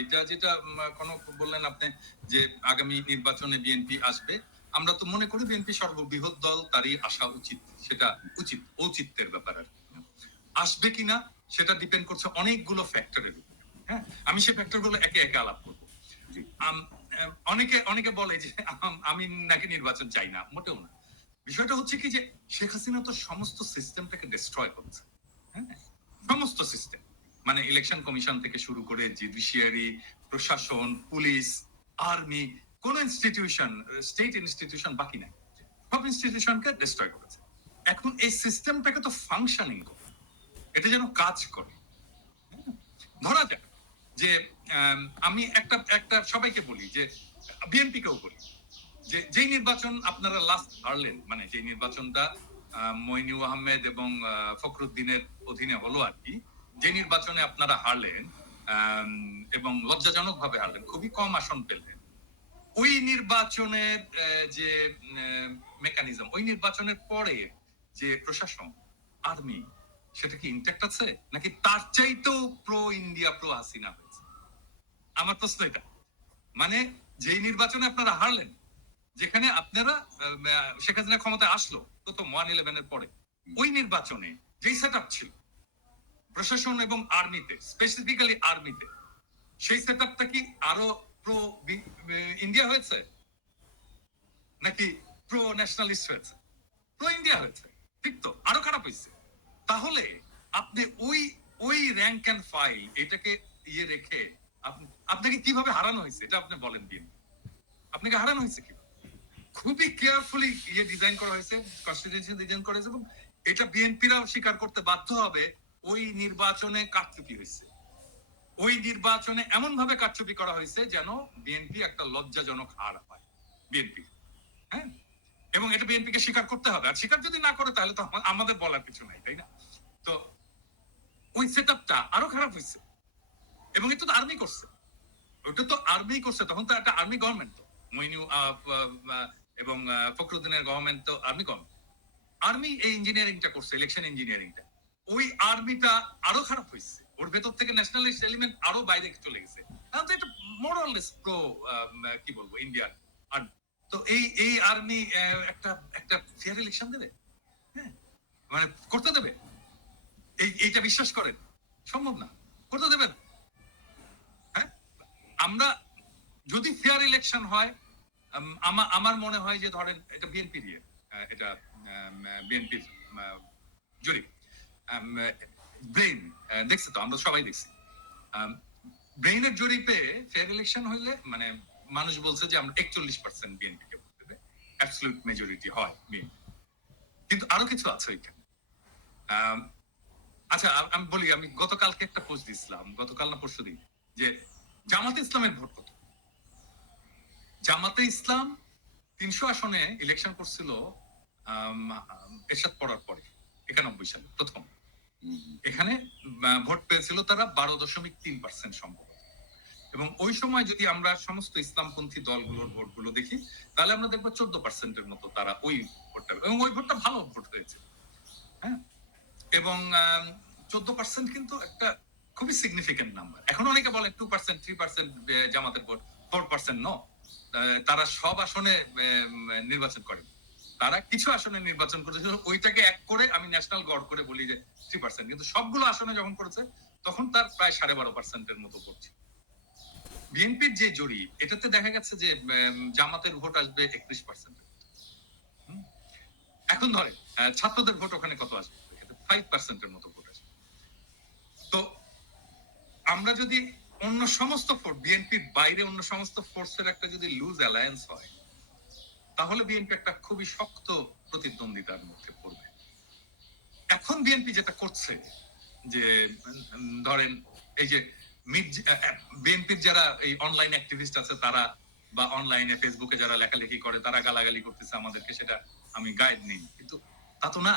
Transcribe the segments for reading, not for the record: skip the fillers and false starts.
এটা যেটা কোনো বললেন আপনি যে আগামী নির্বাচনে বিএনপি আসবে, আমরা তো মনে করি বিএনপি সর্ববৃহৎ দল, তারই আসা উচিত, সেটা উচিত, ঔচিত্যের ব্যাপার আর আসবে কিনা সেটা ডিপেন্ড করছে অনেকগুলো ফ্যাক্টরের উপর। হ্যাঁ, আমি সেই ফ্যাক্টরগুলো একে একে আলাপ করবো। অনেকে অনেকে বলে যে আমি নাকি নির্বাচন চাই না, মোটেও না। বিষয়টা হচ্ছে কি যে শেখ হাসিনা তো সমস্ত সিস্টেমটাকে ডিস্ট্রয় করছে। হ্যাঁ, সমস্ত সিস্টেম, মানে ইলেকশন কমিশন থেকে শুরু করে জুডিশিয়ারি, প্রশাসন, পুলিশ, আর্মি, কোন ইনস্টিটিউশন, স্টেট ইনস্টিটিউশন বাকি নাই, সব ইনস্টিটিউশনকে ডিস্ট্রয় করেছে। এখন এই সিস্টেমটাকে তো ফাংশনিং করে, এটা যেন কাজ করে। ধরা যাক যে আমি একটা একটা সবাইকে বলি যে বিএনপি কেও বলি যে যেই নির্বাচন আপনারা লাস্ট হারলেন, মানে যে নির্বাচনটা মইনু আহমেদ এবং ফখরুদ্দিনের অধীনে হলো আর কি, যে নির্বাচনে আপনারা হারলেন এবং লজ্জাজনক ভাবে হারলেন, খুবই কম আসন পেলেন, ওই নির্বাচনের যে মেকানিজম, ওই নির্বাচনের পরে যে প্রশাসন, আর্মি, সেটা কি ইনট্যাক্ট আছে নাকি তার চাইতেও প্রো ইন্ডিয়া, প্রো হাসিনা হয়েছে? আমার প্রশ্ন এটা। মানে যেই নির্বাচনে আপনারা হারলেন, যেখানে আপনারা শেখ হাসিনা ক্ষমতায় আসলো প্রথম 1/11 পরে, ওই নির্বাচনে যেই সেট আপ ছিল প্রশাসন এবং আর্মিতে, স্পেসিফিক্যালি আর্মিতে, সেই সেট আপটা কি আরো প্রো ইন্ডিয়া হয়েছে নাকি প্রো ন্যাশনালিস্ট হয়েছে? প্রো ইন্ডিয়া হয়েছে, ঠিক তো? আরো খারাপ হয়েছে। তাহলে আপনি ওই ওই র্যাঙ্ক অ্যান্ড ফাইল এটাকে ইয়ে রেখে আপনাকে কিভাবে হারানো হয়েছে এটা আপনি বলেন দিন। আপনাকে হারানো হয়েছে কি? খুবই কেয়ারফুলি ইয়ে ডিজাইন করা হয়েছে, কনস্টিটিউশন ডিজাইন করা হয়েছে, এবং এটা বিএনপিরাও স্বীকার করতে বাধ্য হবে ওই নির্বাচনে কারচুপি হয়েছে। ওই নির্বাচনে এমন ভাবে কারচুপি করা হয়েছে যেন বিএনপি একটা লজ্জাজনক হার পায় বিএনপি। হ্যাঁ, এবং এটা বিএনপিকে স্বীকার করতে হবে, আর স্বীকার যদি না করে তাহলে তো আমাদের বলার কিছু নাই, তাই না? তো ওই সেট আপটা আরো খারাপ হয়েছে, এবং এটা তো আর্মি করছে, ওটা তো আর্মি করছে, তখন তো একটা আর্মি গভর্নমেন্ট, তো মইনু এবং ফখরুদ্দিনের গভর্নমেন্ট তো আর্মি গভর্নমেন্ট, আর্মি এই ইঞ্জিনিয়ারিংটা করছে, ইলেকশন ইঞ্জিনিয়ারিংটা। ওই আর্মিটা আরো খারাপ হয়েছে, ওর ভেতর থেকে ন্যাশনালিস্ট এলিমেন্ট আরো বাইরে চলে গেছে। তাহলে তো এটা মোরাললেস প্রো কি বলবো ইন্ডিয়ান আর্মি। তো এই আর্মি একটা একটা ফেয়ার ইলেকশন দেবে? হ্যাঁ, মানে করতে দেবে? এইটা বিশ্বাস করেন সম্ভব না, করতে দেবেন? হ্যাঁ, আমরা যদি ফেয়ার ইলেকশন হয়, আমার মনে হয় যে ধরেন এটা বিএনপির ইয়ে, এটা বিএনপির জরিপ, ব্রেইন দেখছে তো, আমরা সবাই দেখছি। ব্রেইনের জরিপে ফেয়ার ইলেকশন হইলে মানে মানুষ বলছে যে আমরা 41% বিএনপি কে ভোট দেবে, অ্যাবসলিউট মেজরিটি হয় বিএনপি। কিন্তু আরো কিছু আছে ওইখানে। আচ্ছা আমি বলি, আমি গতকালকে একটা পোস্ট দিছিলাম, গতকাল না পরশুদিন, যে জামাতে ইসলামের ভোট কত। জামাতে ইসলাম 300 আসনে ইলেকশন করছিল এরশাদ পড়ার পরে 91 সালে প্রথম। এখানে ভোট পেয়েছিল তারা 12.3% সম্ভবত। এবং ওই সময় যদি আমরা সমস্ত ইসলামপন্থী দলগুলোর ভোটগুলো দেখি, তাহলে আমরা দেখবো 14%-এর মতো তারা ওই ভোটটা, এবং ওই ভোটটা ভালো ভোট হয়েছে। হ্যাঁ, এবং 14% কিন্তু একটা খুবই সিগনিফিকেন্ট নাম্বার। এখন অনেকে বলে 2%, 3% জামাতের ভোট, 4% নো। তারা সব আসনে নির্বাচন করে, তারা কিছু আসনে নির্বাচন করেছিল, ওইটাকে এক করে আমি ন্যাশনাল গড় করে বলি যে 3%, কিন্তু সবগুলো আসনে যখন করেছে তখন তার প্রায় 12.5%-এর মতো পড়ছে। বিএনপির যে জরিপ, এটাতে দেখা গেছে যে জামাতের ভোট আসবে 31%। এখন ধরে ছাত্রদের ভোট ওখানে কত আসবে? 5%-এর মতো ভোট আসবে। তো আমরা যদি অন্য সমস্ত ফোর্স, বিএনপির বাইরে অন্য সমস্ত ফোর্সের একটা যদি লুজ অ্যালায়েন্স হয়, তাহলে বিএনপি একটা খুবই শক্ত প্রতিদ্বন্দ্বিতার মধ্যে পড়বে। এখন বিএনপি যেটা করছে যে ধরেন এই যে বিএনপির যারা এই অনলাইন অ্যাক্টিভিস্ট আছে তারা, বা অনলাইনে ফেসবুকে যারা লেখালেখি করে তারা গালাগালি করতেছে আমাদেরকে, সেটা আমি গাইড নেই, কিন্তু তা তো না।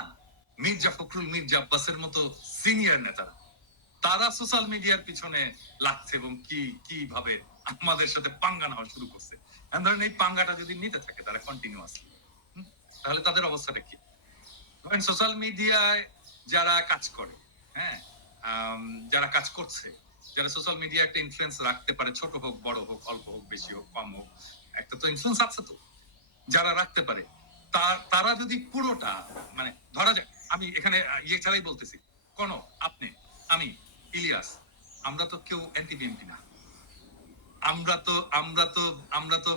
মির্জা ফখরুল, মির্জা আব্বাসের মতো সিনিয়র নেতারা, তারা সোশ্যাল মিডিয়ার পিছনে লাগছে এবং কিভাবে আমাদের সাথে পাঙ্গা নেওয়া শুরু করছে। ধরেন এই পাঙ্গাটা যদি নিতে থাকে তারা কন্টিনিউয়াসলি, তাহলে তাদের অবস্থাটা কি? ধরেন সোশ্যাল মিডিয়ায় যারা কাজ করে, হ্যাঁ, যারা কাজ করছে, যারা সোশ্যাল মিডিয়া একটা ইনফ্লুয়েন্স রাখতে পারে, ছোট হোক বড় হোক, অল্প হোক বেশি হোক কম হোক, একটা তো ইনফ্লুয়েন্স আছে তো, যারা রাখতে পারে, তারা যদি পুরোটা মানে ধরা যায়, আমি এখানে ইয়ে ছাড়াই বলতেছি, কোন আপনি, আমি, ইলিয়াস, আমরা তো কেউ অ্যান্টি বিএনপি না, আমরা তো আমরা তো আমরা তো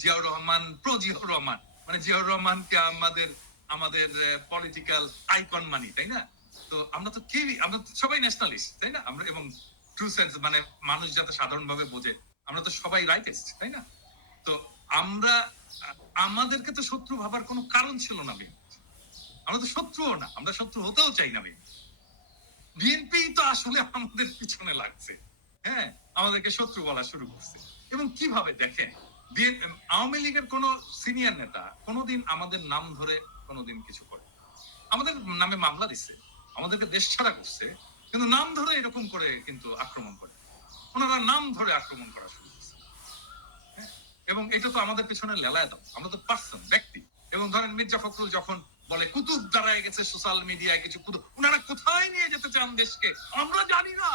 জিয়াউর রহমান, প্রো জিয়াউর রহমান, মানে জিয়াউর রহমানকে আমাদের আমাদের পলিটিক্যাল আইকন মানি, তাই না? তো আমরা তো কেউই, আমরা তো সবাই ন্যাশনালিস্ট, তাই না? আমরা এবং ট্রু সেন্স মানে মানুষ যাতে সাধারণভাবে বোঝে, আমরা তো সবাই রাইটেস্ট, তাই না? তো আমরা, আমাদেরকে তো শত্রু ভাবার কোনো কারণ ছিল না বিএনপি, আমরা তো শত্রুও না, আমরা শত্রু হতেও চাই না বিএনপি। বিএনপি তো আসলে আমাদের পিছনে লাগছে, হ্যাঁ, আমাদেরকে শত্রু বলা শুরু করছে। এবং কিভাবে দেখেন, আওয়ামী লীগের কোন সিনিয়র নেতা কোনোদিন আমাদের নাম ধরে কোনোদিন কিছু করে, আমাদের নামে মামলা দিচ্ছে, আমাদেরকে দেশ ছাড়া করছে, কিন্তু নাম ধরে এরকম করে কিন্তু আক্রমণ করে, ওনারা নাম ধরে আক্রমণ করা শুরু করছে, হ্যাঁ? এবং এটা তো আমাদের পিছনে লেলায় দাও, আমরা তো পার্সন, ব্যক্তি। এবং ধরেন মির্জা ফখরুল যখন বলে কুতুব দাঁড়ায় গেছে সোশ্যাল মিডিয়ায় কিছু কুতুব, ওনারা কোথায় নিয়ে যেতে চান দেশকে আমরা জানি না,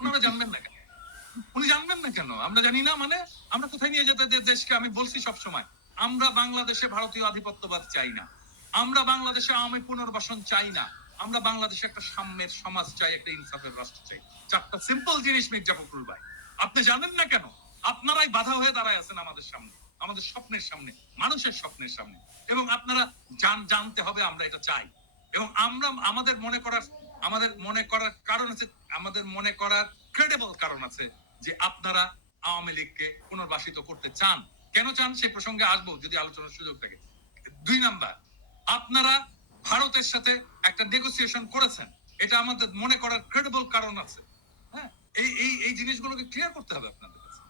ওনারা জানবেন না কেন, উনি জানবেন না কেন, আমরা জানি না মানে আমরা কোথায় নিয়ে যেতে দেশকে? আমি বলছি সব সময়, আমরা বাংলাদেশে ভারতীয় আধিপত্যবাদ চাই না, আমরা বাংলাদেশে আওয়ামী পুনর্বাসন চাই না, আমরা বাংলাদেশে একটা সাম্যের সমাজ চাই, একটা ইনসাফের রাষ্ট্র চাই। চারটা সিম্পল জিনিস মির্জা ফখরুল ভাই, আপনি জানেন না কেন? আপনারাই বাধা হয়ে দাঁড়ায় আছেন আমাদের সামনে, আমাদের স্বপ্নের সামনে, মানুষের স্বপ্নের সামনে। এবং আপনারা জানতে হবে আমরা এটা চাই। এবং আমরা আমাদের মনে করার কারণ আছে, আমাদের মনে করার ক্রেডিবল কারণ আছে যে আপনারা আওয়ামী লীগকে পুনর্বাসিত করতে চান। কেন চান সে প্রসঙ্গে আসবো যদি আলোচনার সুযোগ থাকে। 2 নাম্বার, আপনারা ভারতের সাথে একটা নেগোসিয়েশন করেছেন, এটা আমাদের মনে করার ক্রেডিবল কারণ আছে। হ্যাঁ, এই জিনিসগুলোকে ক্লিয়ার করতে হবে আপনাদের কাছে।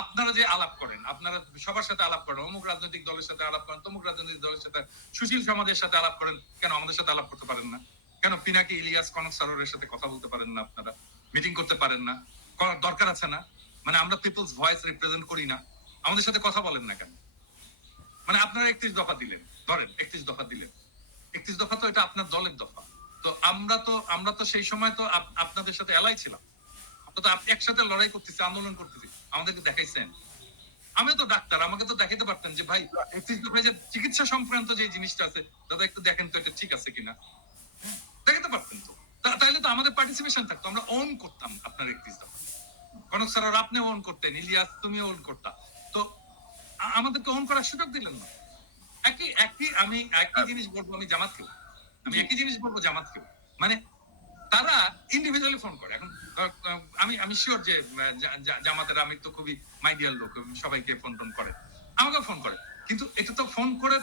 আপনারা যে আলাপ করেন, আপনারা সবার সাথে আলাপ করেন, অমুক রাজনৈতিক দলের সাথে আলাপ করেন, তমুক রাজনৈতিক দলের সাথে, সুশীল সমাজের সাথে আলাপ করেন, কেন আমাদের সাথে আলাপ করতে পারেন না? কেন পিনাকি, ইলিয়াস, কনক সারোরের সাথে কথা বলতে পারেন না? আপনারা মিটিং করতে পারেন না? করার দরকার আছে না? মানে আমরা পিপলস ভয়েস রিপ্রেজেন্ট করি না? আমাদের সাথে কথা বলেন না কেন? মানে আপনারা 31 দফা দিলেন, ধরেন 31 দফা দিলেন, 31 দফা তো এটা আপনার দলের দফা। তো আমরা তো সেই সময় তো আপনাদের সাথে এলাই ছিলাম, আমরা তো একসাথে লড়াই করতেছি, আন্দোলন করতেছি, আমাদেরকে দেখাইছেন। আমিও তো ডাক্তার, আমাকে তো দেখাইতে পারতেন যে ভাই 31 দফায় যে চিকিৎসা সংক্রান্ত যে জিনিসটা আছে, দাদা একটু দেখেন তো এটা ঠিক আছে কিনা, দেখাতে পারতেন তো। তাহলে তো আমাদের পার্টিসিপেশন থাকতো, আমরা ওন করতাম আপনার 31 দফা। কনক স্যার আপনি ওন করতেন, ইলিয়াস তুমি ওন করতা, তো আমাদেরকে ওন করার সুযোগ দিলেন না। আমি একই জিনিস বলবো, আমি একই জিনিস বলবো জামাতকেও, মানে তারা ইন্ডিভিজুয়ালি ফোন করে। এখন আমি শিওর যে জামাতের আমির তো খুবই মাইডিয়াল লোক, সবাইকে ফোন টোন করে, আমাকে ফোন করে, কিন্তু এটা তো ফোন করে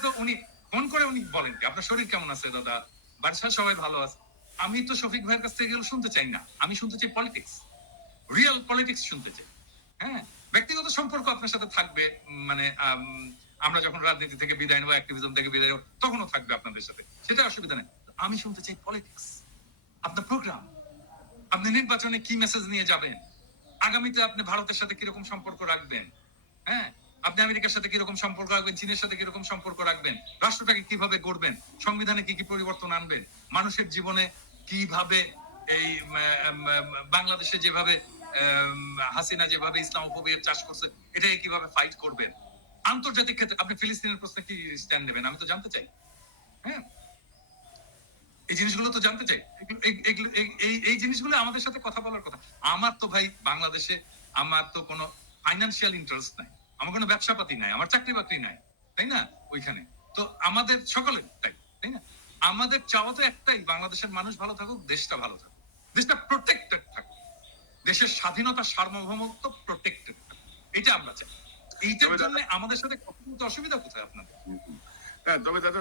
উনি বলেন কি আপনার শরীর কেমন আছে দাদা, বাড়ির সবাই ভালো আছে? আমি তো শফিক ভাইয়ের কাছ থেকে এগুলো শুনতে চাই না, আমি শুনতে চাই পলিটিক্স, রিয়েল পলিটিক্স শুনতে চাই। হ্যাঁ, ব্যক্তিগত সম্পর্ক আপনার সাথে থাকবে, মানে আমরা যখন রাজনীতি থেকে বিদায় নেবো, অ্যাক্টিভিজম থেকে বিদায় নেবো, তখনও থাকবে আপনাদের সাথে, সেটা অসুবিধা নেই। আমি শুনতে চাই পলিটিক্স, আপনার প্রোগ্রাম, আপনি নির্বাচনে কি মেসেজ নিয়ে যাবেন, আগামীতে আপনি ভারতের সাথে কিরকম সম্পর্ক রাখবেন, হ্যাঁ, আপনি আমেরিকার সাথে কিরকম সম্পর্ক রাখবেন, চীনের সাথে কিরকম সম্পর্ক রাখবেন, রাষ্ট্রটাকে কিভাবে গড়বেন, সংবিধানে কি কি পরিবর্তন আনবেন, মানুষের জীবনে কিভাবে এই বাংলাদেশে যেভাবে হাসিনা যেভাবে ইসলামোফোবিয়ার চাষ করছে, এটাকে কিভাবে ফাইট করবেন, আন্তর্জাতিক ক্ষেত্রে আপনি ফিলিস্তিনের প্রশ্নে কি স্ট্যান্ড নেবেন, আমি তো জানতে চাই। হ্যাঁ, এই জিনিসগুলো তো জানতে চাই। এই জিনিসগুলো আমাদের সাথে কথা বলার কথা। আমার তো ভাই বাংলাদেশে আমার তো কোনো ফাইন্যান্সিয়াল ইন্টারেস্ট নাই, আমার কোনো ব্যবসা পাতি নাই, আমার চাকরি বাকরি নাই, তাই না? ওইখানে তো আমাদের সকলের তাই না? আমাদের চাওয়া তো একটাই, বাংলাদেশের মানুষ ভালো থাকুক, দেশটা ভালো থাকুক, দেশটা প্রোটেক্টেড থাকুক, দেশের স্বাধীনতা সার্বভৌমত্ব প্রোটেক্টেড থাকুক, এটা আমরা চাই। এইটার জন্য আমাদের সাথে কথা বলতে অসুবিধা কোথায় আপনাদের? হ্যাঁ, তবে দাদা